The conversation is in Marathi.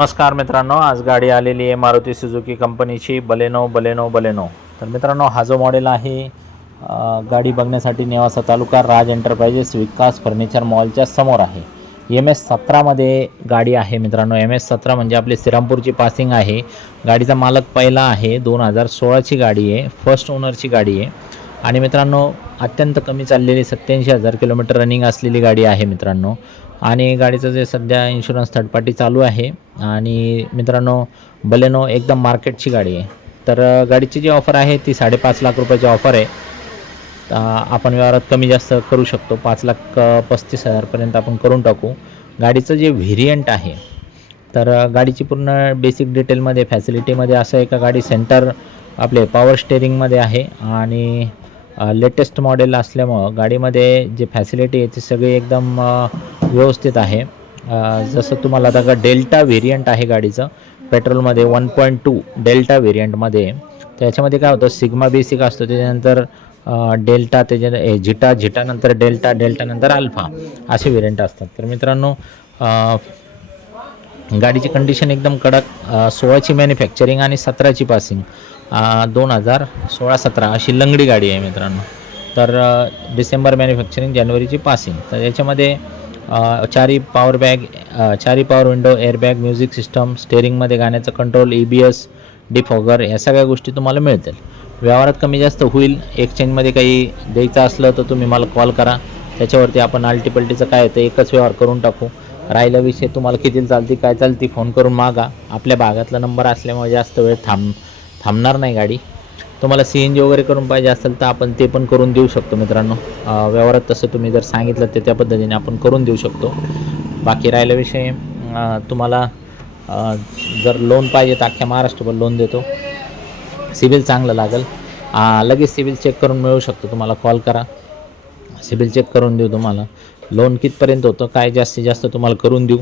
नमस्कार मित्रांनो, आज गाडी आलेली आहे मारुती सुझुकी कंपनीची बलेनो। तर मित्रांनो, हा जो मॉडेल आहे गाडी बघण्यासाठी नेवासा तालुका राज एंटरप्राइजेस विकास फर्निचर मॉलच्या समोर आहे। MS17 मध्ये गाडी आहे मित्रांनो। MS17 म्हणजे आपली श्रीरामपूरची पासिंग आहे। गाडीचा मालक पहिला आहे, 2016ची गाडी आहे, फर्स्ट ओनरची गाडी आहे आणि मित्रांनो अत्यंत कमी चाललेली 87,000 किलोमीटर रनिंग असलेली गाडी आहे मित्रांनो। आणि गाडीचं जे सध्या इन्शुरन्स थर्ड पार्टी चालू आहे आणि मित्रांनो बलेनो एकदम मार्केटची गाडी आहे। तर गाडीची जी ऑफर आहे ती 5.5 लाख रुपयाची ऑफर आहे। आपण व्यवहारात कमी जास्त करू शकतो, 5,35,000पर्यंत आपण करून टाकू। गाडीचं जे व्हेरियंट आहे तर गाडीची पूर्ण बेसिक डिटेलमध्ये फॅसिलिटीमध्ये असं आहे का गाडी सेंटर आपले पॉवर स्टेअरिंगमध्ये आहे आणि लेटेस्ट मॉडेल असल्यामुळं गाडीमध्ये जे फॅसिलिटी आहे ती सगळी एकदम व्यवस्थित आहे। जसं तुम्हाला आता डेल्टा व्हेरियंट आहे गाडीचं पेट्रोलमध्ये 1.2 डेल्टा व्हेरियंटमध्ये। त्याच्यामध्ये काय होतं, सिग्मा बेसिक असतो, त्याच्यानंतर डेल्टा, त्याच्या झिटानंतर डेल्टानंतर अल्फा असे व्हेरियंट असतात। तर मित्रांनो गाडीची कंडिशन एकदम कडक, 16ची मॅन्युफॅक्चरिंग आणि 17ची पासिंग, 2016-17 अशी लंगडी गाडी आहे मित्रांनो। तर डिसेंबर मॅन्युफॅक्चरिंग, जानेवारीची पासिंग। तर याच्यामध्ये चारी power window, airbag, music system, स्टेअरिंगमध्ये गाण्याचं कंट्रोल, EBS, डिफॉगर या सगळ्या गोष्टी तुम्हाला मिळतील। व्यवहारात कमी जास्त होईल। एक्सचेंजमध्ये काही द्यायचं असलं तर तुम्ही मला कॉल करा, त्याच्यावरती आपण आल्टीपल्टीचं काय आहे ते एकच व्यवहार करून टाकू। राहिला विषय तुम्हाला किती चालती काय चालती फोन करून मागा। आपल्या भागातला नंबर असल्यामुळे जास्त वेळ थांबणार नाही गाडी। तुम्हाला CNG वगैरे करून पाहिजे असेल तर आपण ते पण करून देऊ शकतो मित्रांनो। व्यवहारात तसं तुम्ही जर सांगितलं तर त्या पद्धतीने आपण करून देऊ शकतो। बाकी राहिला विषय तुम्हाला जर लोन पाहिजे तर अख्ख्या महाराष्ट्रभर लोन देतो। सिबिल चांगलं लागेल, लगेच सिबिल चेक करून मिळू शकतो। तुम्हाला कॉल करा, सिबिल चेक करून देऊ तुम्हाला। लोन कितपर्यंत होतं काय जास्तीत जास्त तुम्हाला करून देऊ।